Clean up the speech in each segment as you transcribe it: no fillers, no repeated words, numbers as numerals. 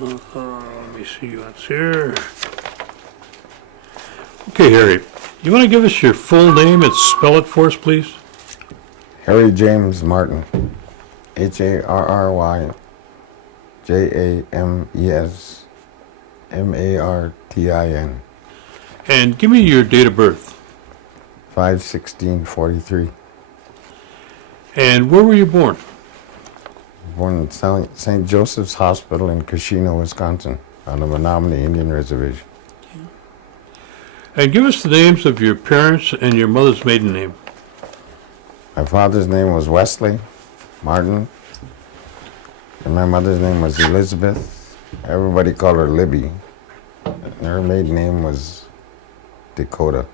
Let me see what's here. Okay, Harry, you want to give us your full name and spell it for us, please? Harry James Martin. HarryJamesMartin. And give me your date of birth. 5/16/43. And where were you born? Born in St. Joseph's Hospital in Kashina, Wisconsin, on the Menominee Indian Reservation. And give us the names of your parents and your mother's maiden name. My father's name was Wesley Martin, and my mother's name was Elizabeth. Everybody called her Libby. And her maiden name was Dakota.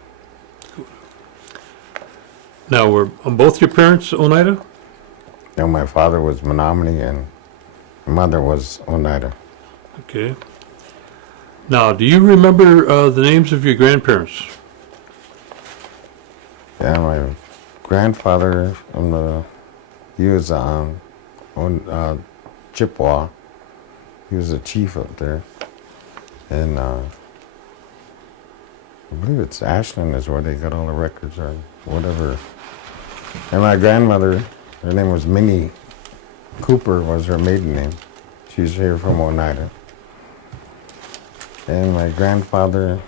Now, were both your parents Oneida? No, my father was Menominee and my mother was Oneida. Okay. Now, do you remember the names of your grandparents? Yeah, my grandfather he was Chippewa. He was a chief up there, and I believe it's Ashland is where they got all the records or whatever. And my grandmother, her name was Minnie Cooper, was her maiden name. She's here from Oneida. And my grandfather,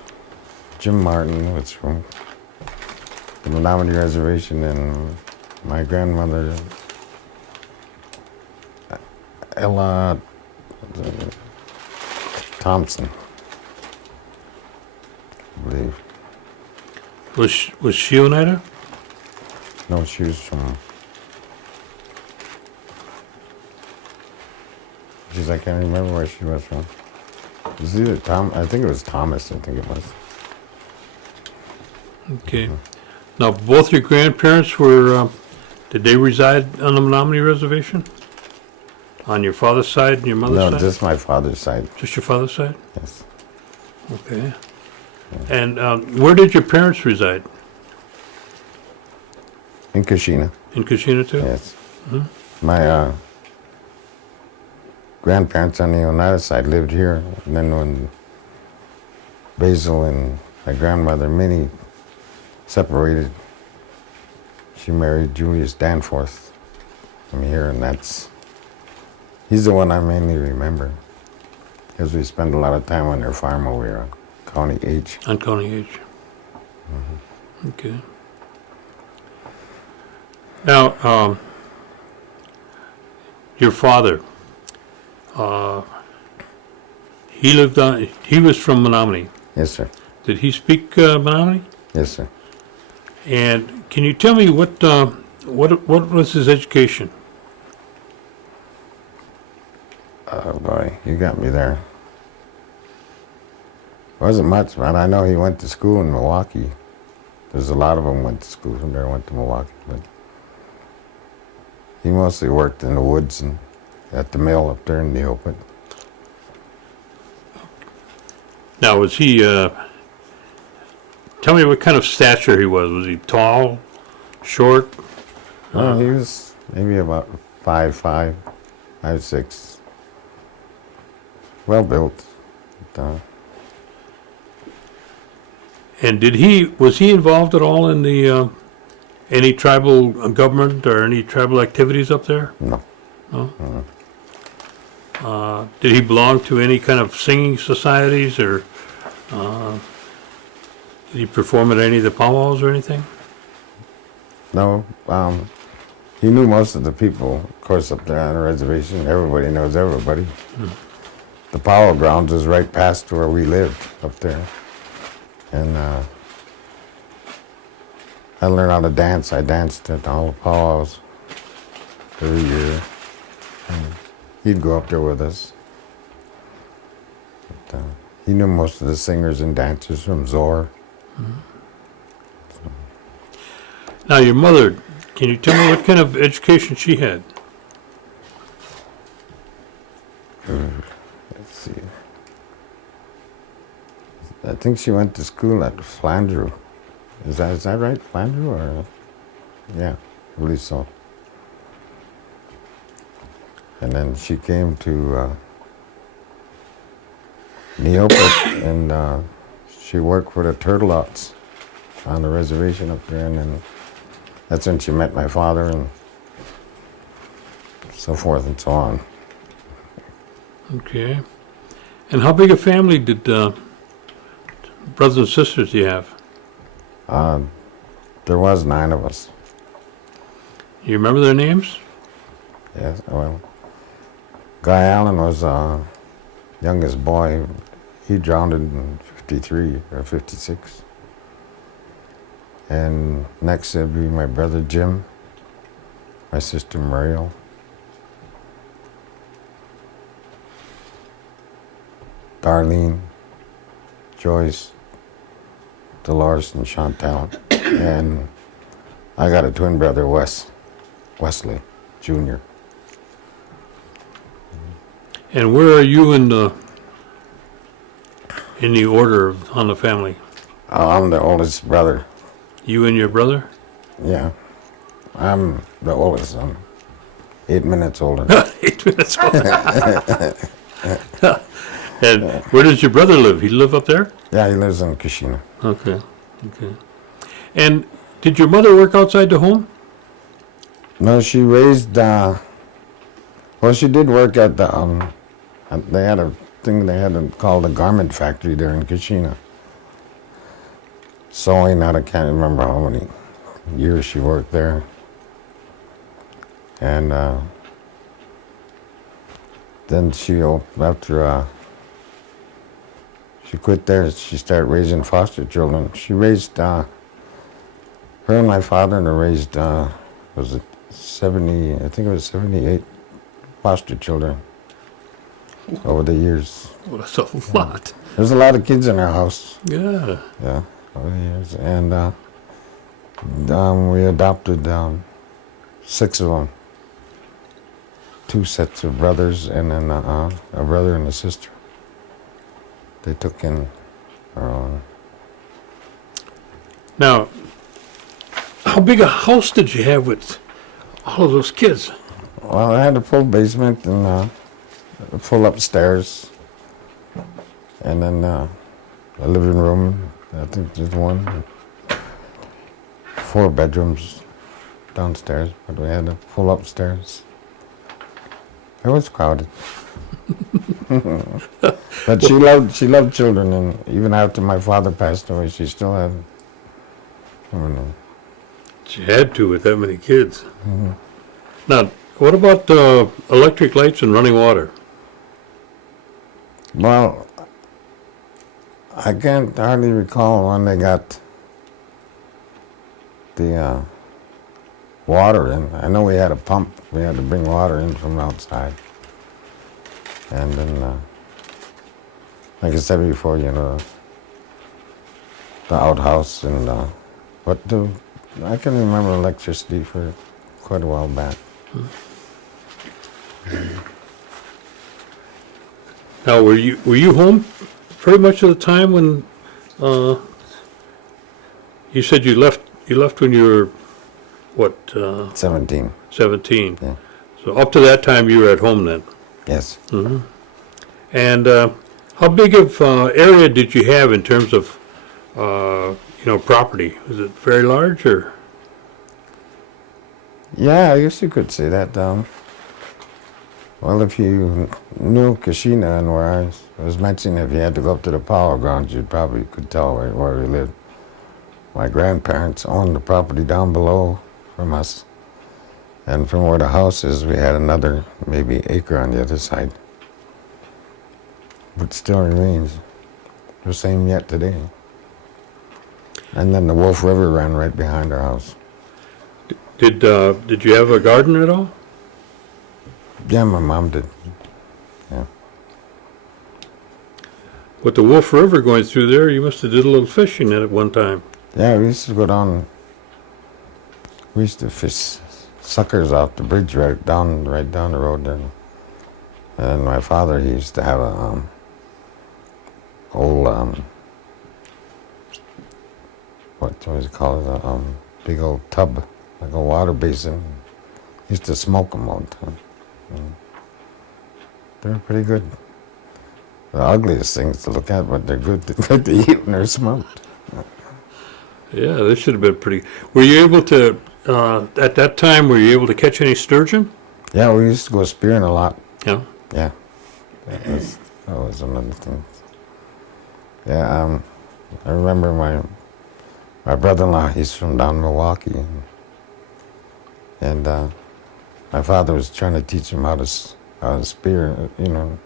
Jim Martin, was from the Menominee Reservation, and my grandmother, Ella Thompson, I believe. Was she Oneida? No, she was from. Geez, I can't remember where she was from. It was either I think it was Thomas, I think it was. Okay. Now, both your grandparents were, did they reside on the Menominee Reservation? On your father's side and your mother's side? No, just my father's side. Just your father's side? Yes. Okay. And where did your parents reside? In Kashina. In Kashina, too? Yes. My grandparents on the Oneida side lived here, and then when Basil and my grandmother Minnie separated, she married Julius Danforth from here, and he's the one I mainly remember, because we spent a lot of time on their farm over here on County H. On County H. Okay. Now, your father, he was from Menominee. Yes, sir. Did he speak Menominee? Yes, sir. And can you tell me what was his education? Oh boy, you got me there. Wasn't much, man. I know he went to school in Milwaukee. There's a lot of them went to school from there, went to Milwaukee, but he mostly worked in the woods and at the mill up there in the open. Now, was he, tell me what kind of stature he was. Was he tall, short? Oh, he was maybe about 5'5", 5'6". Well built. And was he involved at all in the, any tribal government or any tribal activities up there? No. No? Did he belong to any kind of singing societies, or did he perform at any of the powwows or anything? No. He knew most of the people, of course, up there on the reservation. Everybody knows everybody. The powwow grounds is right past where we lived up there. And I learned how to dance. I danced at all the powwows every year. And he'd go up there with us. But, he knew most of the singers and dancers from Zor. Now, your mother, can you tell me what kind of education she had? Let's see. I think she went to school at Flandreau. Is that right? Flandreau, or yeah, I believe so. And then she came to Neopet, and she worked for the turtle lots on the reservation up there, and then that's when she met my father, and so forth and so on. Okay. And how big a family did brothers and sisters do you have? There was 9 of us. You remember their names? Yes, well, Guy Allen was youngest boy. He drowned in 53 or 56. And next would be my brother Jim, my sister Muriel, Darlene, Joyce, Dolores, and Chantal. And I got a twin brother, Wesley Jr. And where are you in the order on the family? I'm the oldest brother. You and your brother? Yeah, I'm the oldest. I'm 8 minutes older. 8 minutes old. And where does your brother live? He live up there? Yeah, he lives in Kashina. Okay. And did your mother work outside the home? No, she raised. Well, she did work at the. They had a thing they had called a garment factory there in Kashina. Sewing. I can't remember how many years she worked there. And then after she quit there, she started raising foster children. She raised her and my father raised was it 70? I think it was 78 foster children over the years. Well, that's a lot. There's a lot of kids in our house. Yeah. Yeah, over the years, and we adopted 6 of them. 2 sets of brothers, and then a brother and a sister. They took in our own. Now, how big a house did you have with all of those kids? Well, I had a full basement and a full upstairs, and then a living room. I think just 1. 4 bedrooms downstairs, but we had a full upstairs. It was crowded. But she loved children, and even after my father passed away, she still had. I don't know. She had to with that many kids. Mm-hmm. Now, what about electric lights and running water? Well, I can't hardly recall when they got the water in. I know we had a pump. We had to bring water in from outside. And then, like I said before, the outhouse and I can remember electricity for quite a while back. Now, were you home pretty much of the time when you said you left when you were what? 17. 17. Yeah. So up to that time you were at home then. Yes. Mm-hmm. And how big of area did you have in terms of property? Was it very large or? Yeah, I guess you could say that. Well, if you knew Kashina and where I was mentioning, if you had to go up to the power grounds, you probably could tell where we lived. My grandparents owned the property down below from us. And from where the house is, we had another maybe acre on the other side. But still remains the same yet today. And then the Wolf River ran right behind our house. Did you have a garden at all? Yeah, my mom did. Yeah. With the Wolf River going through there, you must have did a little fishing at one time. Yeah, we used to go down. We used to fish suckers off the bridge right down the road there. And my father, he used to have a old what was it called? A big old tub, like a water basin. He used to smoke them all the time. They were pretty good. the ugliest things to look at, but they're good to eat when they're smoked. Yeah, this should have been pretty. Were you able to, at that time, were you able to catch any sturgeon? Yeah, we used to go spearing a lot. Yeah. Yeah, that was another thing. Yeah, I remember my brother-in-law. He's from down Milwaukee, and my father was trying to teach him how to spear. You know,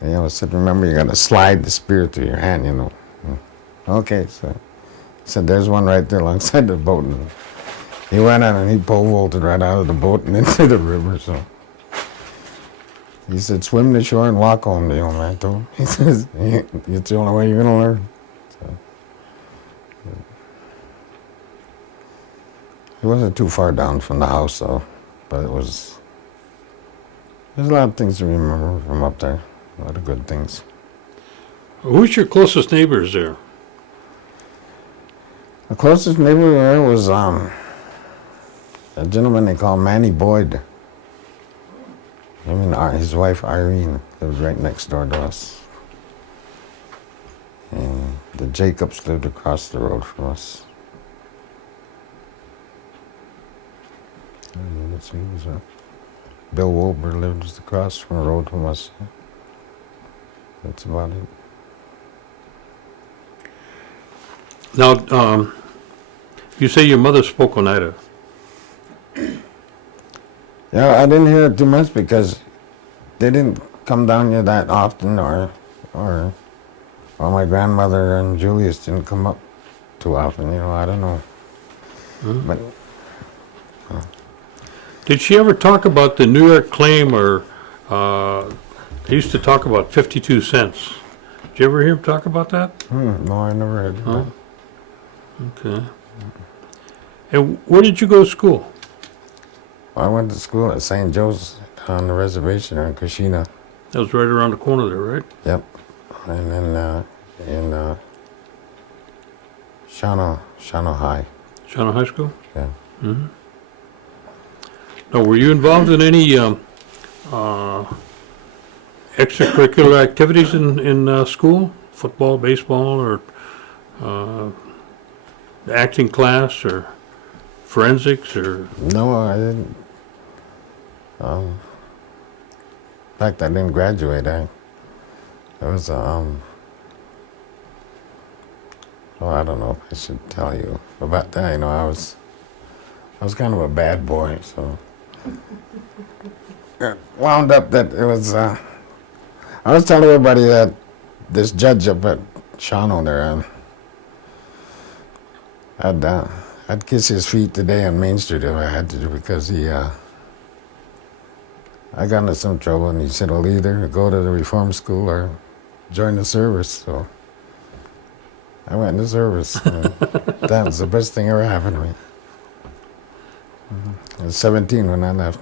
and he always said, "Remember, you got to slide the spear through your hand." You know. Okay, so he said, "There's one right there alongside the boat." And he went out and he pole vaulted right out of the boat and into the river. So. He said, "Swim to shore and walk home," the old man told him. He says, "It's the only way you're going to learn." So, it wasn't too far down from the house, though, but there's a lot of things to remember from up there, a lot of good things. Who's your closest neighbors there? The closest neighbor there was a gentleman they call Manny Boyd. Him and his wife Irene lived right next door to us. And the Jacobs lived across the road from us. Let's see, Bill Wilbur lived just across from the road from us. That's about it. Now, you say your mother spoke Oneida. Yeah, I didn't hear it too much because they didn't come down here that often, or my grandmother and Julius didn't come up too often. You know, I don't know. Hmm. But Did she ever talk about the New York claim, or they used to talk about 52 cents? Did you ever hear him talk about that? no, I never heard Huh? that. Okay. And where did you go to school? I went to school at St. Joe's on the reservation in Kashina. That was right around the corner there, right? Yep. And then in Shawano High. Shawnee High School? Yeah. Mm-hmm. Now, were you involved in any extracurricular activities in school? Football, baseball, or acting class, or forensics, or... No, I didn't. In fact, I didn't graduate. I was oh, I don't know if I should tell you about that. You know, I was kind of a bad boy, so it wound up that it was. I was telling everybody that this judge up at Shawano there, I'd kiss his feet today on Main Street if I had to, because I got into some trouble, and he said, "Well, either go to the reform school or join the service." So I went into service. That was the best thing ever happened to me. I was 17 when I left.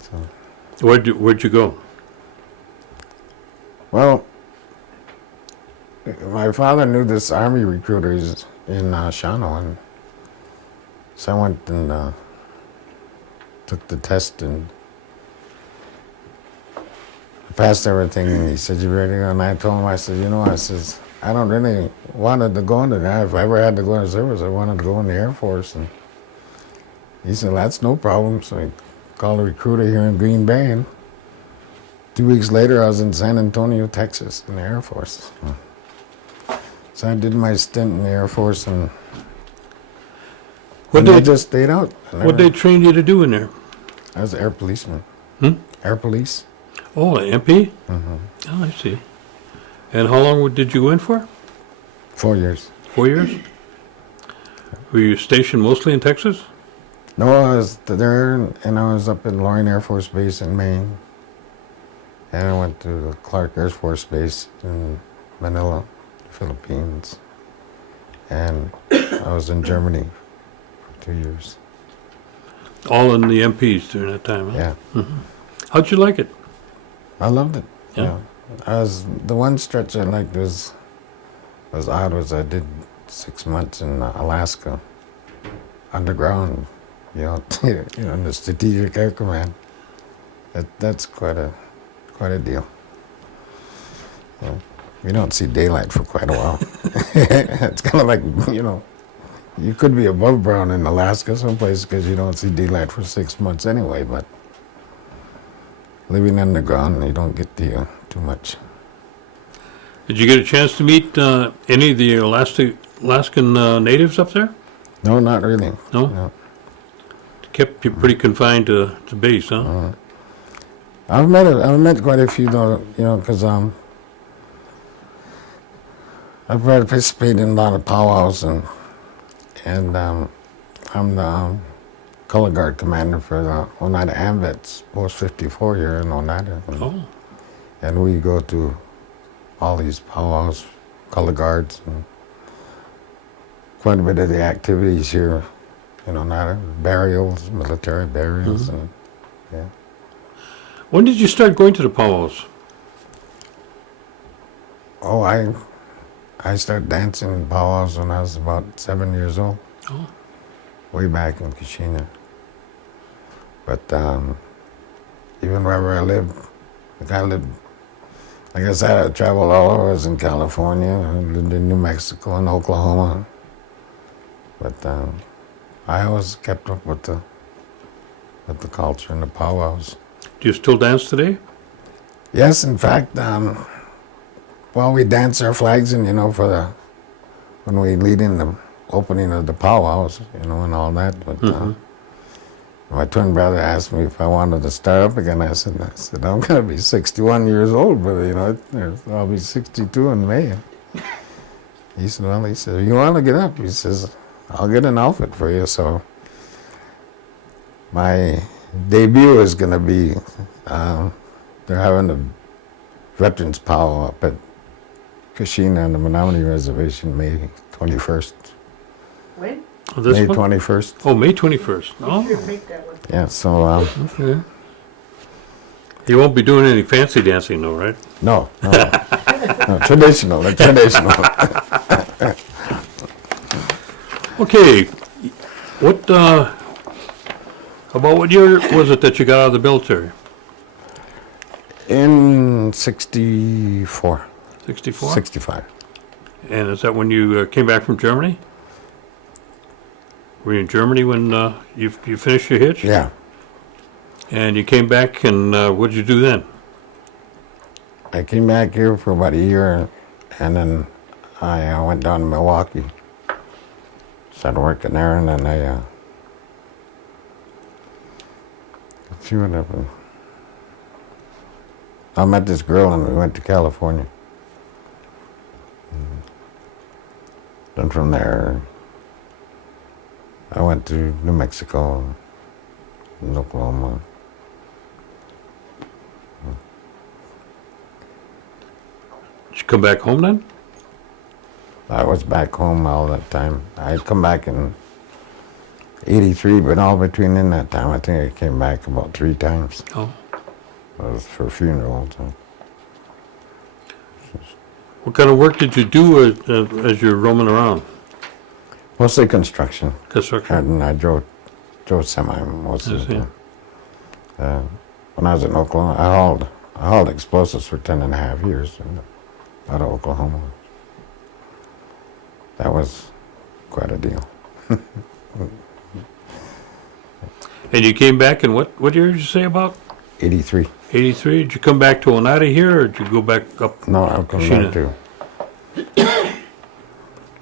So, Where'd you go? well, my father knew this army recruiters in Shawano, and so I went and took the test and passed everything, and he said, "You ready to go?" And I told him, I said, I don't really wanted to go into that. If I ever had to go into service, I wanted to go in the Air Force. And he said, "That's no problem." So he called a recruiter here in Green Bay, and 2 weeks later I was in San Antonio, Texas in the Air Force. So I did my stint in the Air Force, and What I they just stayed out. what they trained you to do in there? I was an air policeman. Hmm? Air police. Oh, MP? Mm-hmm. Oh, I see. And how long did you go in for? 4 years. 4 years? Were you stationed mostly in Texas? No, I was there, and I was up at Loring Air Force Base in Maine. And I went to the Clark Air Force Base in Manila, Philippines. And I was in Germany for 2 years. All in the MPs during that time, huh? Yeah, Mm-hmm. How'd you like it? I loved it. Yeah. The one stretch I liked was odd was I did 6 months in Alaska, underground, in the Strategic Air Command. That's quite quite a deal. Yeah. We don't see daylight for quite a while. It's kind of like, you could be above ground in Alaska someplace because you don't see daylight for 6 months anyway, but living underground, you don't get the too much. Did you get a chance to meet any of the Alaskan natives up there? No, not really. No? No. Kept you pretty confined to base, huh? I've met quite a few though, because I've participated in a lot of powwows and I'm the color guard commander for the Oneida AMVETS Post 54 here in Oneida. Oh. And we go to all these powwows, color guards, and quite a bit of the activities here in Oneida, burials, military burials, and yeah. When did you start going to the powwows? Oh, I started dancing in powwows when I was about 7 years old. Oh. Way back in Kashina. But even wherever I lived, like I said, I traveled all over. I was in California, I lived in New Mexico and Oklahoma. But I always kept up with the culture and the powwows. Do you still dance today? Yes, in fact, we dance our flags and, when we lead in the opening of the powwows, and all that. But my twin brother asked me if I wanted to start up again. I said, I'm going to be 61 years old, brother, I'll be 62 in May. He said, if you want to get up, he says, I'll get an outfit for you. So my debut is going to be, they're having a veterans powwow up at Kashina on the Menominee Reservation, May 21st. When? Oh, this May one? 21st. Oh, May 21st. You should Oh, make that one. Yeah, so, okay. You won't be doing any fancy dancing, though, right? no. No, traditional. Okay. About what year was it that you got out of the military? In 64. 64? 65. And is that when you came back from Germany? Were you in Germany when you finished your hitch? Yeah. And you came back, and what did you do then? I came back here for about a year, and then I went down to Milwaukee. Started working there, and then let's see what happened. I met this girl, and we went to California. Then from there, I went to New Mexico and Oklahoma. Did you come back home then? I was back home all that time. I had come back in 83, but all between in that time, I think I came back about 3 times. Oh. It was for funerals. What kind of work did you do as you're roaming around? Mostly construction. Construction? And I drove semi most of the I see. time. When I was in Oklahoma, I hauled explosives for 10.5 years out of Oklahoma. That was quite a deal. And you came back in what year did you say about? 83. 83? Did you come back to Oneida here, or did you go back up? No, I'll come Sheena. back too.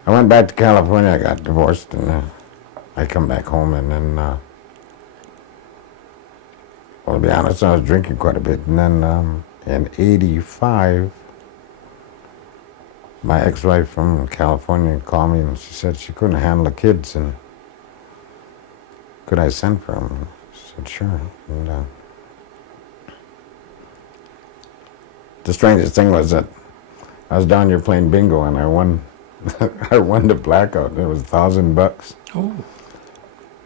I went back to California. I got divorced, and I come back home, and then, to be honest, I was drinking quite a bit. And then in 85, my ex-wife from California called me, and she said she couldn't handle the kids, and could I send for them? I said, sure. And, the strangest thing was that I was down here playing bingo, and I won. I won the blackout. It was $1,000, Oh.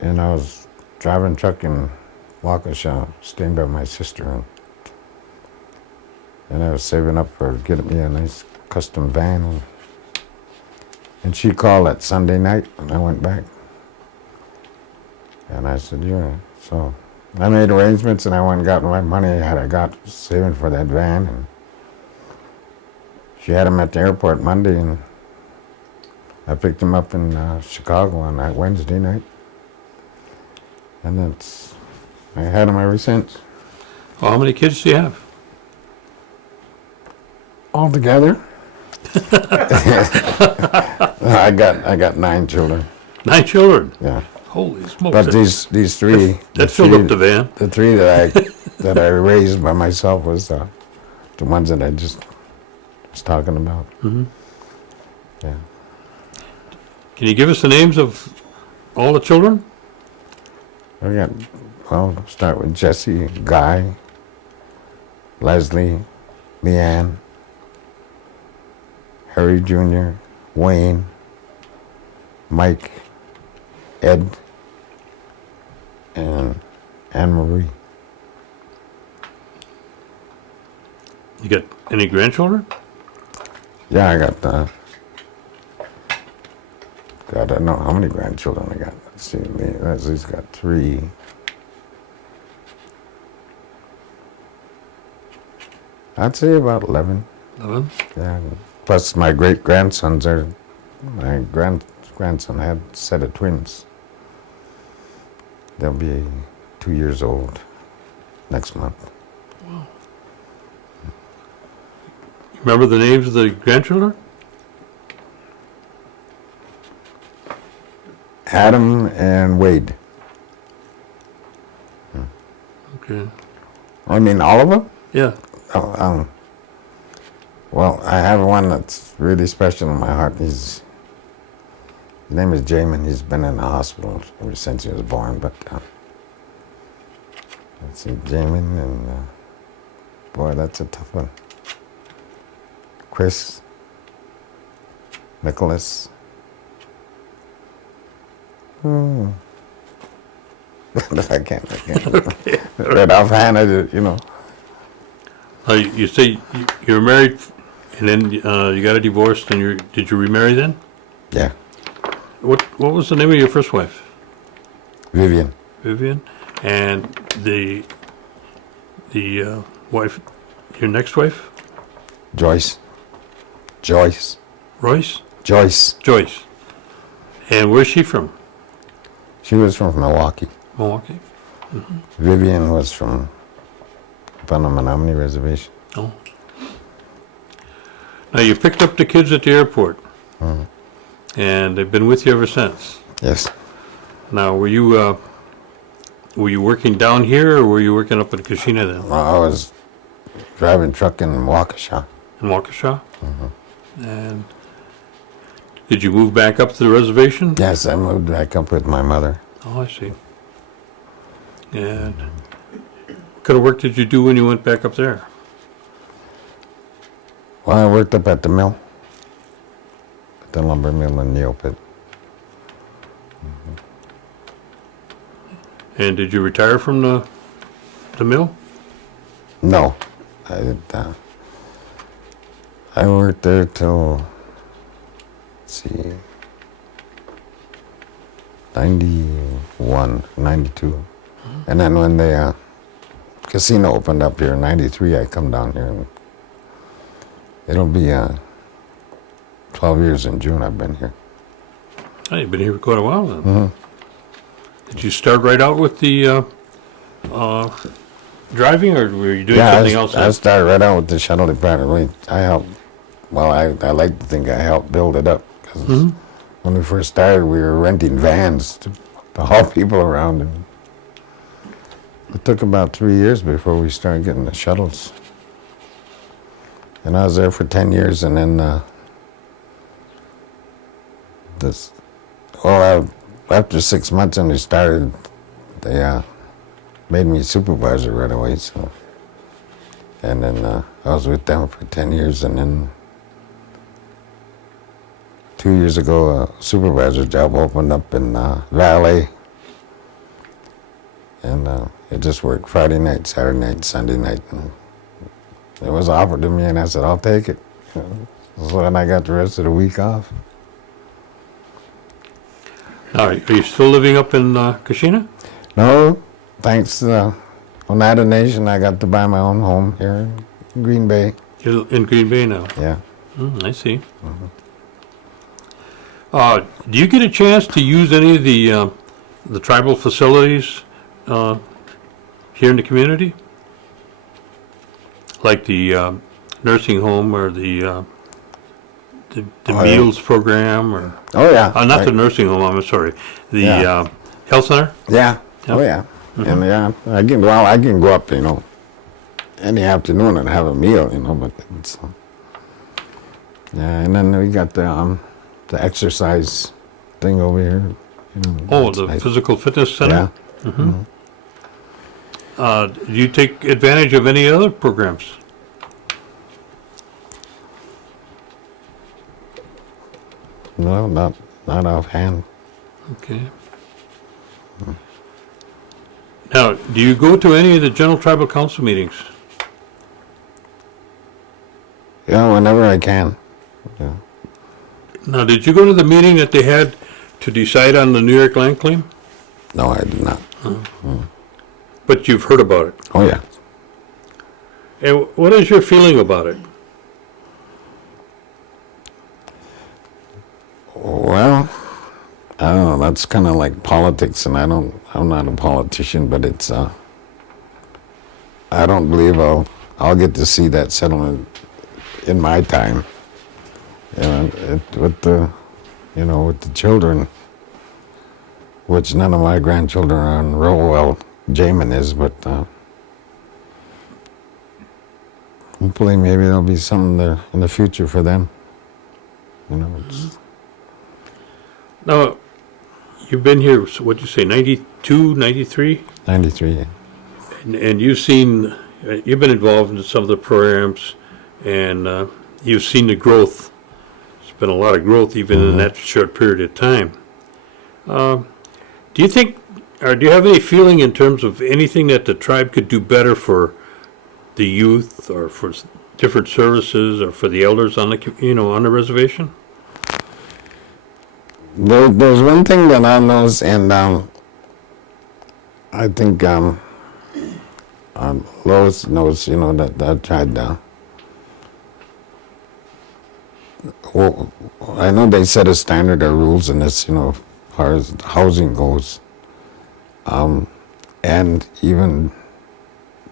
and I was driving truck in Waukesha, staying by my sister, and I was saving up for getting me a nice custom van, and she called that Sunday night, and I went back, and I said, yeah. So I made arrangements and I went and got my money I got saving for that van. And she had him at the airport Monday, and I picked him up in Chicago on that Wednesday night. And I had him ever since. Well, how many kids do you have? Altogether, I got 9 children. 9 children? Yeah. Holy smokes. But these three, That filled up the van. the 3 that I raised by myself was the ones that I just was talking about. Mm-hmm. Yeah. Can you give us the names of all the children? Well, start with Jesse, Guy, Leslie, Leanne, Harry Jr., Wayne, Mike, Ed, and Anne Marie. You got any grandchildren? Yeah, I got God, I don't know how many grandchildren I got. Let's see, Leslie's got 3. I'd say about 11. 11? Yeah. Plus my great-grandsons are, my grandson had a set of twins. They'll be 2 years old next month. Wow. You remember the names of the grandchildren? Adam and Wade. Okay. I mean, all of them? Yeah. Oh, well, I have one that's really special in my heart. His name is Jamin. He's been in the hospital ever since he was born. But let's see, Jamin, and boy, that's a tough one. Chris, Nicholas. I can't. Okay. Right offhand, You say you were married, and then you got a divorce, and did you remarry then? Yeah, What was the name of your first wife? Vivian. Vivian, and the wife, your next wife, Joyce. Royce, Joyce. Joyce, and where's she from? She was from Milwaukee. Milwaukee. Vivian was from up on the Menominee Reservation. Oh. Now you picked up the kids at the airport, and they've been with you ever since. Yes. Now, were you working down here, or were you working up in Kashina then? Well, I was driving truck in Waukesha. In Waukesha? And did you move back up to the reservation? Yes, I moved back up with my mother. Oh, I see. And what kind of work did you do when you went back up there? Well, I worked up at the mill, at the lumber mill in Neopit. And did you retire from the mill? No, I did. I worked there till, let's see, 91, 92. And then when the casino opened up here in 93, I come down here, and it'll be 12 years in June I've been here. Oh, you've been here for quite a while then. Did you start right out with the driving, or were you doing something else? I started right out with the shuttle department. I helped, well, I like to think I helped build it up. Because when we first started, we were renting vans to haul people around. And it took about 3 years before we started getting the shuttles. And I was there for 10 years, and then after 6 months when they started, they made me supervisor right away. So, and then I was with them for 10 years, and then 2 years ago, a supervisor job opened up in Valley, and it just worked Friday night, Saturday night, Sunday night, and it was offered to me, and I said, I'll take it. So then I got the rest of the week off. Now, are you still living up in Kashina? No, thanks to Oneida Nation, I got to buy my own home here in Green Bay. You're in Green Bay now. Yeah. I see. Do you get a chance to use any of the tribal facilities here in the community? Like the nursing home or the Oh, yeah. meals program or, Oh, yeah. not the nursing home, I'm sorry, the Yeah. health center? Yeah. Oh, yeah. And yeah, I can go up, any afternoon and have a meal, but it's, yeah, and then we got the exercise thing over here. Oh, it's the nice. physical fitness center? Yeah. Do you take advantage of any other programs? No, not offhand. Okay. Now, do you go to any of the General Tribal Council meetings? Yeah, whenever I can. Yeah. Now, did you go to the meeting that they had to decide on the New York land claim? No, I did not. But you've heard about it. Oh, yeah. And what is your feeling about it? Well, I don't know. That's kind of like politics, and I'm not a politician, but it's, I don't believe I'll get to see that settlement in my time. With the children, which none of my grandchildren are on real well. Jamin is, but hopefully maybe there'll be something there in the future for them. It's, Now, you've been here, so what'd you say, 92, 93? 93, yeah. And you've seen, you've been involved in some of the programs, and you've seen the growth. There's been a lot of growth even in that short period of time. Do you think, or do you have any feeling in terms of anything that the tribe could do better for the youth, or for different services, or for the elders on the, on the reservation? There's one thing that I noticed, and I think Lois knows, that I tried well, I know they set a standard of rules in this, as far as housing goes, and even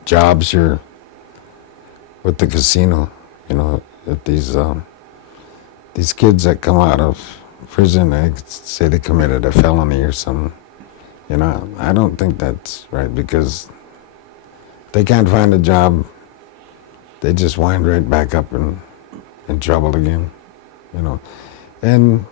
jobs here with the casino, if these kids that come out of prison, they say they committed a felony or something. I don't think that's right, because they can't find a job. They just wind right back up in trouble again, And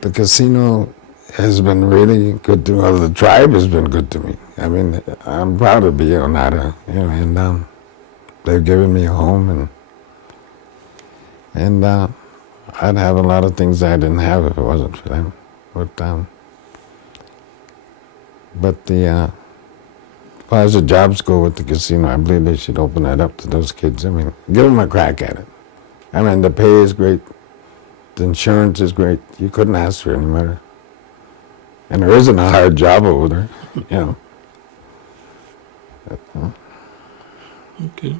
the casino has been really good to me. Well, the tribe has been good to me. I mean, I'm proud to be Oneida, and they've given me a home, and I'd have a lot of things I didn't have if it wasn't for them. But as far as the jobs go with the casino, I believe they should open that up to those kids. I mean, give them a crack at it. I mean, the pay is great. The insurance is great. You couldn't ask for any better. And there isn't a hard job over there, Okay.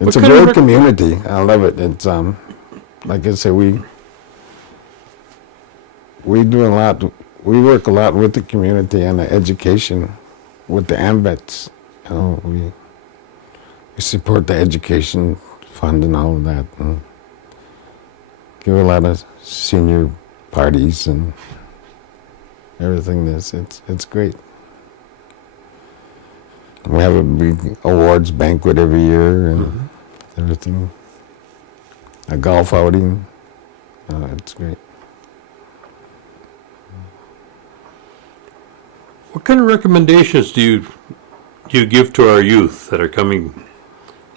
It's a What kind of great community. I love it. It's like I say, we do a lot. We work a lot with the community and the education with the AMVETs. We support the education fund and all of that, and give a lot of senior parties and everything. It's great. We have a big awards banquet every year and everything. A golf outing. It's great. What kind of recommendations do you give to our youth that are coming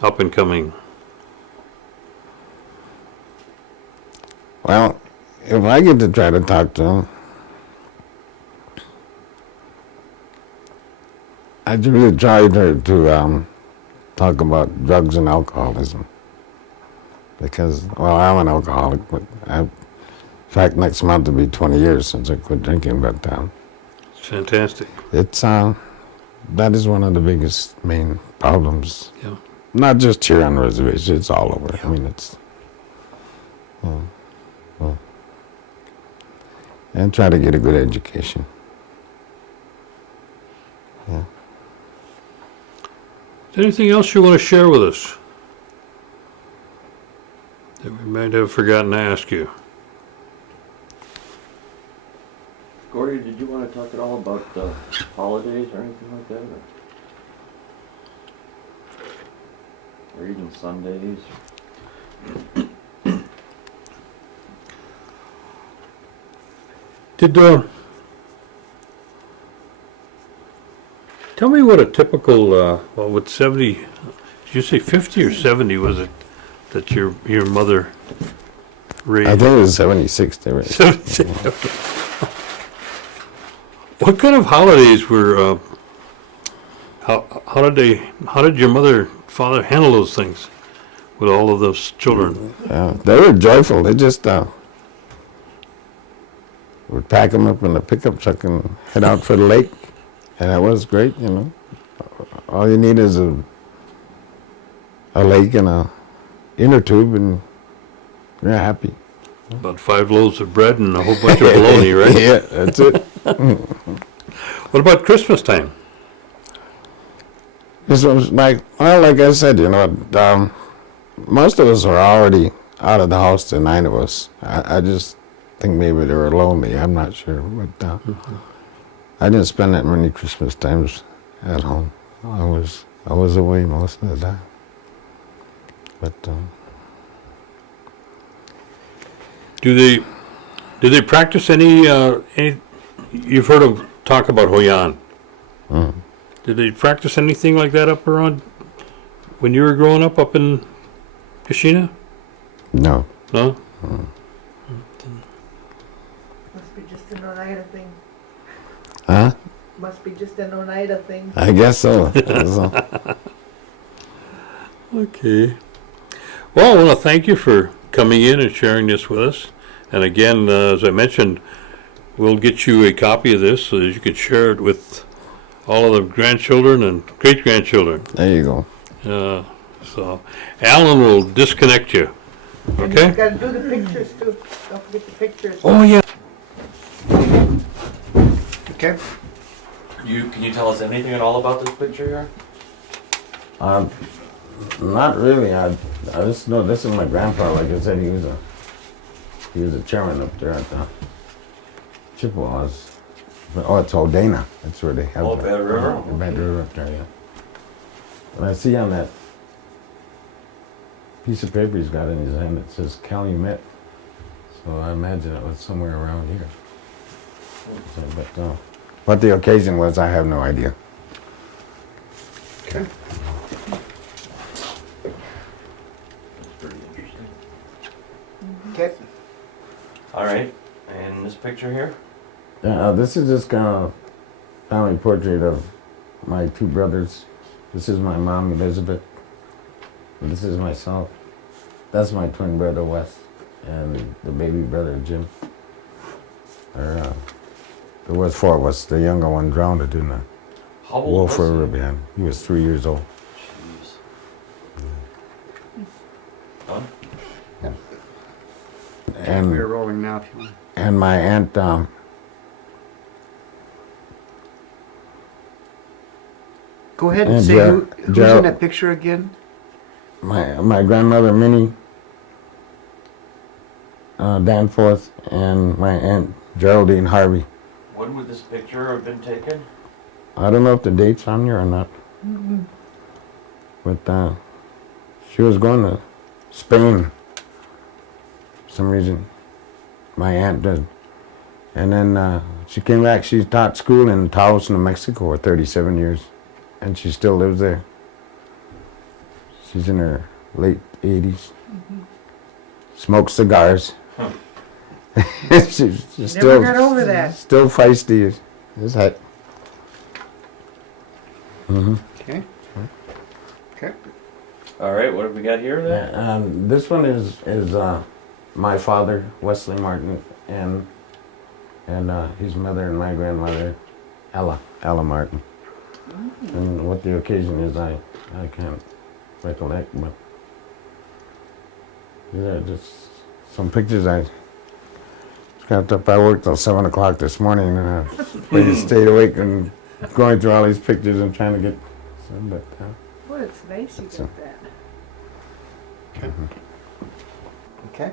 up and coming? Well, if I get to try to talk to them, I really try to talk about drugs and alcoholism, because, well, I'm an alcoholic, but In fact, next month will be 20 years since I quit drinking, but It's fantastic. it's that is one of the biggest main problems. Yeah. Not just here on the reservation, it's all over. I mean, it's and try to get a good education. Yeah. Is there anything else you want to share with us that we might have forgotten to ask you? Gordy, did you want to talk at all about the holidays or anything like that? Or even Sundays? Did tell me what a typical well, with 70, did you say 50 or 70 was it that your mother raised? I think it was 76. They were. 70. What kind of holidays were? How did your mother and father handle those things with all of those children? They were joyful. They just would pack them up in the pickup truck and head out for the lake, and that was great. You know, all you need is a lake and a inner tube, and you're happy. About 5 loaves of bread and a whole bunch of bologna, right? Yeah, that's it. What about Christmas time? This was like I said, you know, most of us were already out of the house, the 9 of us. I just think maybe they were lonely. I'm not sure, but I didn't spend that many Christmas times at home. I was away most of the time. But Do they practice any? You've heard of talk about Hoyan. Did they practice anything like that up around when you were growing up in Kashina? no. No. Must be just an Oneida thing. Huh? Must be just an Oneida thing. I guess so. Okay. Well, I want to thank you for coming in and sharing this with us. And again, as I mentioned, we'll get you a copy of this so that you can share it with all of the grandchildren and great-grandchildren. There you go. So Alan will disconnect you. And Okay? you gotta do the pictures too. Don't forget the pictures. Oh, yeah. Okay. Can you tell us anything at all about this picture here? Not really. I just know this is my grandpa. Like I said, he was a chairman up there at the Chippewas. Oh, it's Odana. That's where they have Oh, the Bad River? the Bad River up there, yeah. And I see on that piece of paper he's got in his hand, it says Calumet. So I imagine it was somewhere around here. So, but what the occasion was, I have no idea. Okay. That's pretty interesting. Okay. All right. And this picture here? This is just kind of family portrait of my 2 brothers. This is my mom, Elizabeth. And this is myself. That's my twin brother, Wes, and the baby brother, Jim. There was 4 of us. The younger one drowned in the How old Wolf was River he? behind. He was 3 years old. Jeez. Huh? And We're rolling now if you want. and my aunt, Go ahead and And say who's Gerald- in that picture again. my grandmother Minnie Danforth, and my aunt Geraldine Harvey. When would this picture have been taken? I don't know if the date's on here or not. But she was going to Spain for some reason. My aunt did. And then she came back. She taught school in Taos, New Mexico for 37 years. And she still lives there. She's in her late 80s. Smokes cigars. she's Never still, got over that. still feisty as heck. Okay. Okay. All right. What have we got here then? This one is my father, Wesley Martin, and his mother and my grandmother, Ella Martin. And what the occasion is, I can't recollect, but these are just some pictures I got up. I worked till 7 o'clock this morning, and I stayed awake and going through all these pictures and trying to get some, but Well, it's nice you So- got that. Okay.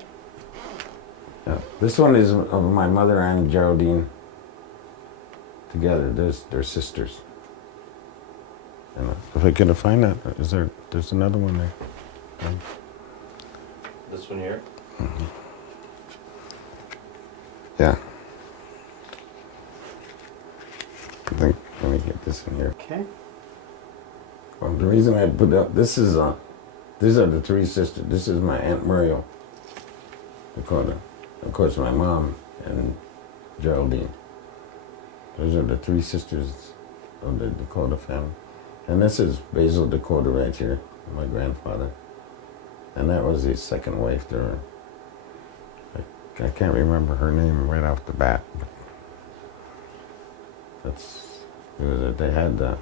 yeah. This one is of my mother and Geraldine together. They're sisters. And if I can find that, there's another one there. This one here? Yeah. I think, let me get this in here. Okay. Well, the reason I put up, these are the three sisters. This is my Aunt Muriel, Dakota. Of course, my mom and Geraldine. Those are the three sisters of the Dakota family. And this is Basil Dakota right here, my grandfather. And that was his second wife there. I can't remember her name right off the bat. But they had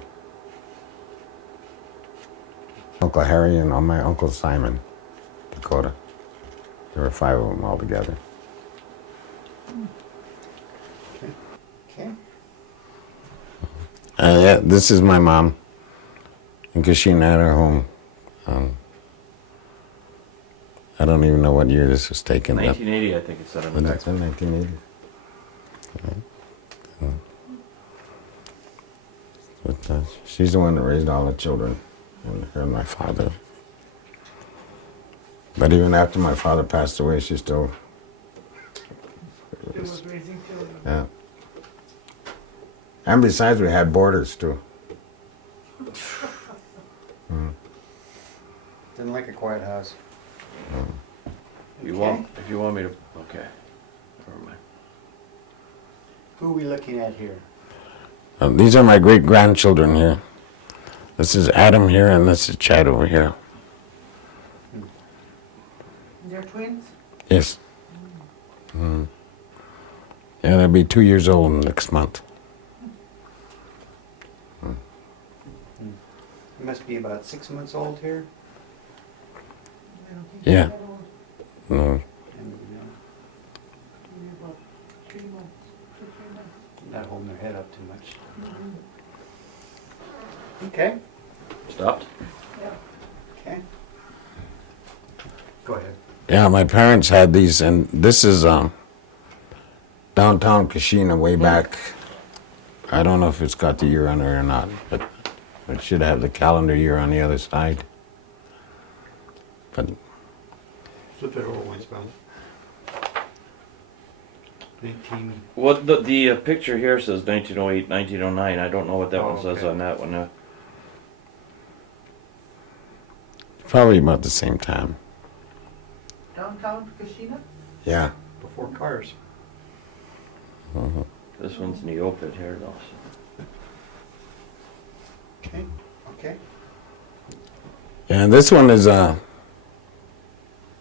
Uncle Harry and my Uncle Simon Dakota. There were 5 of them all together. Okay. Yeah, this is my mom in Kashina at her home. I don't even know what year this was taken. 1980, I think it said on the back. It's in 1980. But she's the one that raised all the children, and her and my father. But even after my father passed away, she still. It was raising children. Yeah. And besides, we had boarders too. Didn't like a quiet house. If you want me to, okay. Never mind. Who are we looking at here? These are my great grandchildren here. This is Adam here, and this is Chad over here. They're twins? Yes. Mm. Yeah, they'll be 2 years old next month. You must be about 6 months old here. I don't think Yeah. they're that old. No. And Maybe about 3 months, 2, 3 months. not holding their head up too much. Okay. Stopped? Okay. Go ahead. Yeah, my parents had these, and this is downtown Kashina way back. I don't know if it's got the year on it or not, but it should have the calendar year on the other side. But Flip it over once, Bob. 19. Well, the picture here says 1908, 1909. I don't know what that Oh, one says okay. on that one. probably about the same time. Downtown Kashina? Yeah. Before cars. This one's Neopet here, though. So. Okay. Okay. And this one is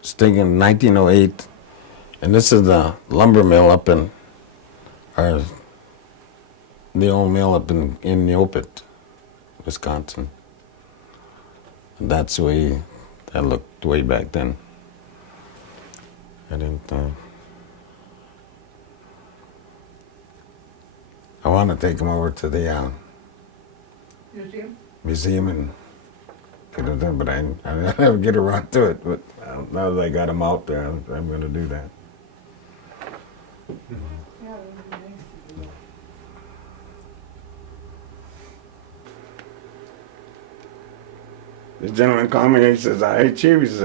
stinking 1908, and this is the lumber mill up in, or the old mill up in Neopet, Wisconsin. And that's the way that looked way back then. I didn't. I want to take them over to the Museum? museum and get them done, but I never get around to it. But now that I got them out there, I'm going to do that. Yeah, it would be nice to do that. This gentleman called me and he says, "I hate you." He says,